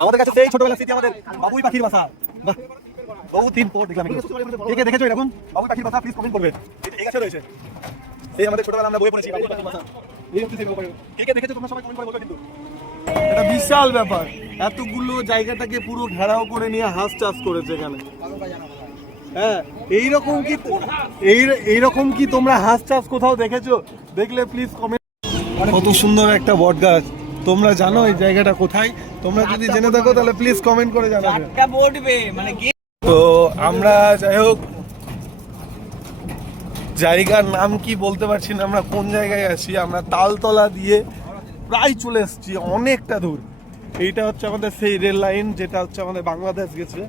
আমাদের কাছে এই ছোটবেলার স্মৃতি আমাদের বাবুই পাখির বাসা। বহু দিন পর দেখলাম। কে কে দেখেছো এরকম বাবুই পাখির বাসা? প্লিজ কমেন্ট করবে। এই গাছে রয়েছে, এই আমাদের ছোটবেলা আমরা বইয়ে পড়েছি বাবুই পাখির বাসা। এই হচ্ছে সেই ব্যাপার। কে কে দেখেছো তোমরা সবাই কমেন্ট করে বলবে কিন্তু। এটা বিশাল ব্যাপার, এতগুলো জায়গাটাকে পুরো ঘেরাও করে নিয়ে হাঁস চাষ করেছে এখানে। হ্যাঁ, এইরকম কি তোমরা হাঁস চাষ কোথাও দেখেছো? দেখলে প্লিজ কমেন্ট। কত সুন্দর একটা বট গাছ, তোমরা জানো এই জায়গাটা কোথায়? তোমরা যদি জেনে থাকো তাহলে প্লিজ কমেন্ট করে জানাবে। তো আমরা যাই হোক, জায়গার নাম কি বলতে পারছি না, আমরা কোন জায়গায় আছি। আমরা তালতলা দিয়ে প্রায় চলে এসেছি, অনেকটা দূর। এইটা হচ্ছে আমাদের সেই রেল লাইন যেটা হচ্ছে আমাদের বাংলাদেশ গেছে,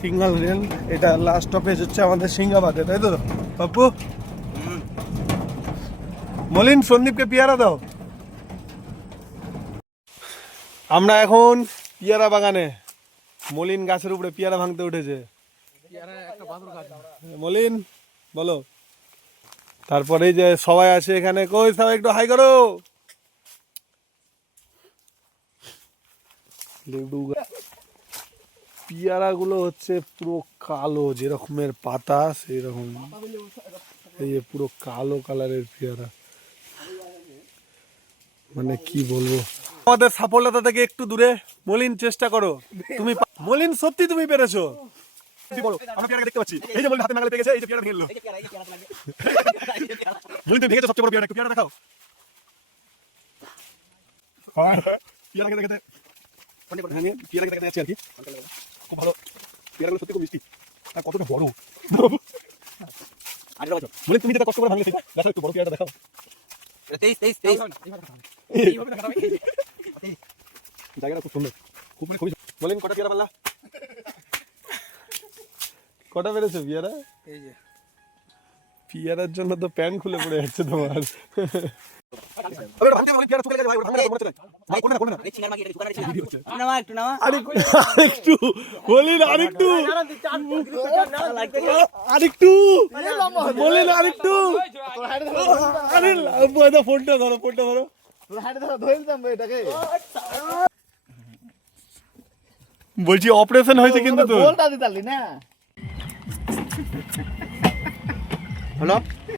সিঙ্গল রেল। এটা লাস্ট স্টপেজ হচ্ছে আমাদের সিঙ্গাবাদে, তাই তো বাপু? মলিন, সন্দীপকে পেয়ারা দাও। আমরা এখন পেয়ারা বাগানে, মলিন গাছের উপরে পেয়ারা ভাঙতে উঠেছে। মলিন বলো। তারপরে যে সবাই আছে এখানে, কই সবাই একটু হাই করো। পেয়ারা গুলো হচ্ছে পুরো কালো, যেরকমের পাতা সেই রকম। এই যে পুরো কালো কালারের পেয়ারা, মানে কি বলবো। আমাদের সাফল্যতা থেকে একটু দূরে। মলিন চেষ্টা করো তুমি। মলিন সত্যি তুমি পেরেছো। আমরা পেয়ারা দেখতে পাচ্ছি, এই যে মলিন হাতে নাগালে পেয়ে গেছে, এই যে পেয়ারা ভেঙে এলো। মলিন তুমি ভেঙেছো সবচেয়ে বড় পেয়ারা, একটু পেয়ারা দেখাও। পেয়ারা খেতে খেতে পেয়ারা খেতে খেতে যাচ্ছি আর কি। খুব ভালো, পেয়ারাগুলো সত্যি খুব মিষ্টি। আর কতটা বড় মলিন, তুমি যেটা কষ্ট করে ভাঙলে সেটা দেখো, একটু বড় পেয়ারা দেখাও। জায়গাটা খুব সুন্দর, খুব মানে খুবই। মলিন কটা পেয়ারা পারলা? কটা পেরেছো পেয়ারা? এই যে পেয়ারার জন্য তো প্যান্ট খুলে পড়ে যাচ্ছে তোমার। আরেকটু বলিন, আরেকটু বলিন, আরেকটু। আরে ফোনটা ধরো, ফোনটা ধরো। বলছি অপারেশন হয়েছে কিন্তু তো। হলো